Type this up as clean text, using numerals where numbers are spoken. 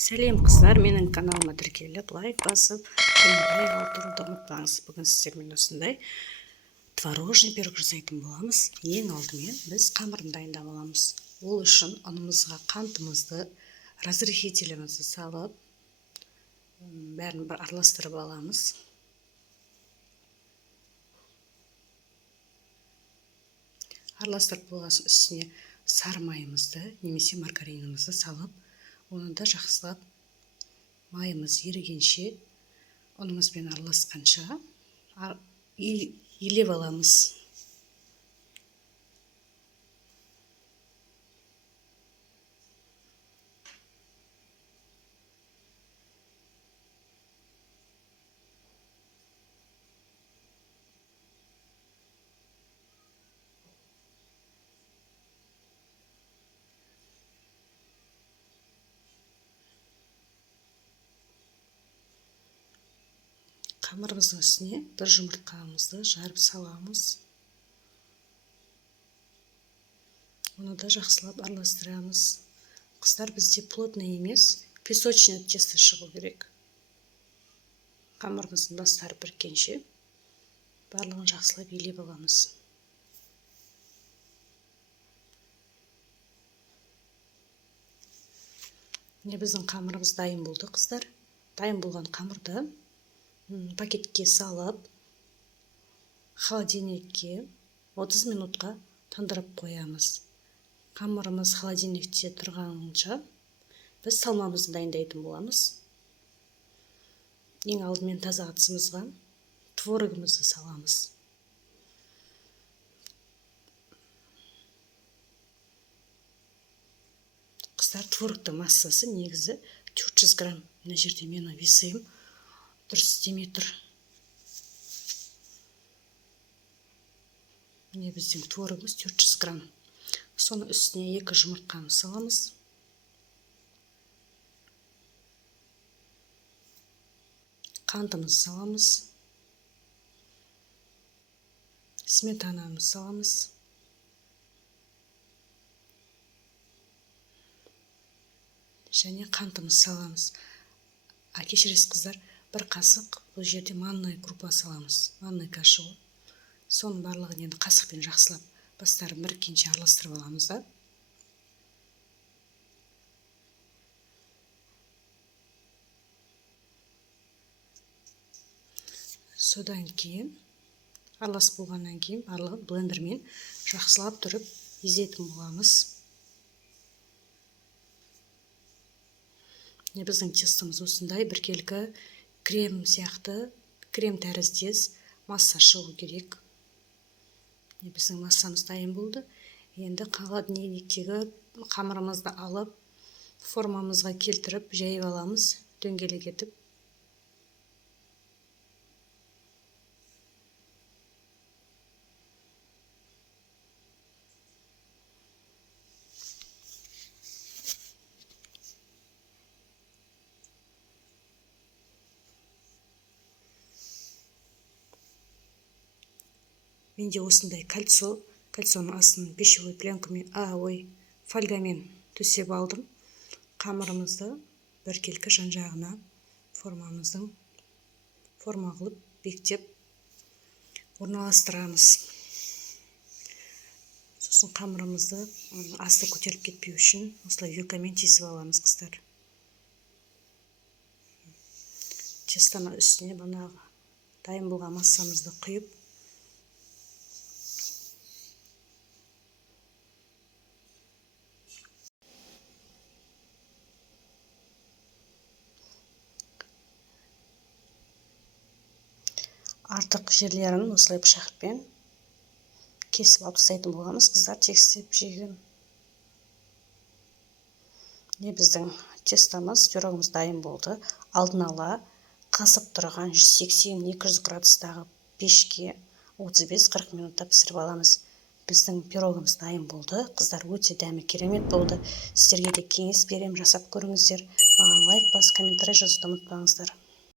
Сәлем қыздар, менің каналыма тіркеліп, лайк басып, комментарий қалдыруды ұмытпаңыз. Бүгін сіздермен осындай творожный пирог жасайтын боламыз. Ең алдымен біз қамырын дайындап аламыз. Ол үшін ұнымызға қантымызды, разрыхителімізді салып, бәрін бір араластырып аламыз. Араластырып болған үстіне сары майымызды немесе маргаринімізді салып, оны да жақсылап майымыз ерігенше, ұнымызбен араласқанша илеп аламыз. Қамырымыздың үстіне бір жұмыртқамызды жарып саламыз. Оны да жақсылап араластырамыз. Қыздар, бізде плотный емес, песочный тесто шығу керек. Қамырымыздың бастары біріккенше барлығын жақсылап илеп аламыз. Біздің қамырымыз дайын болды, қыздар. Дайын болған қамырды пакетке салып, холодильникке 30 минутқа тандырып қоямыз. Қамырымыз холодильникте тұрғанша біз салмамызды дайындайтын боламыз. Ең алдымен таза ыдысымызға творогымызды саламыз. Қыздар, творогтың массасы негізі 400 грамм. Мына жерде менің весім дұрыс істемей тұр. Міне біздің творогымыз 400 грамм. Соны үстіне 2 жұмыртқаны саламыз. Қантымызды саламыз. Сметанамызды саламыз. Және қантымызды саламыз. Кешіресіз қыздар, бір қасық бұл жерде манная крупа саламыз. Манная каша. Соның барлығын енді қасықпен жақсылап бастарын біріккенше араластырып аламыз да. Содан кейін, аралас болғаннан кейін барлығын блендермен жақсылап тұрып езетін боламыз. Біздің тестомыз осындай біркелкі крем сияқты, крем тәріздес масса шығу керек. Біздің массамыз дайын болды. Енді холодильниктегі қамырымызды алып, формамызға келтіріп, жайып аламыз, дөңгелек етіп. Менде осындай кольцоның астын пищевой пленкамен, фольгамен төсеп алдым. Қамырымызды біркелкі жан-жағына форма қылып бектеп орналастырамыз. Сосын қамырымызды асты көтеріліп кетпеу үшін осылай вилкамен тесіп аламыз, қыздар. Тестоның үстіне банағы дайын болған массамызды құйып, артық жерлерін осылай пышақпен кесіп алып тастайтын боламыз, қыздар, тегістеп жеген. Біздің тестомыз, пирогымыз дайын болды. Алдын ала қасып тұрған 180-200 градустағы пешке 35-40 минутта пісіріп аламыз. Біздің пирогымыз дайын болды. Қыздар, өте дәмі керемет болды. Сіздерге де кеңес берем, жасап көріңіздер. Маған лайк басып, комментарий жазуды ұмытпаңыздар.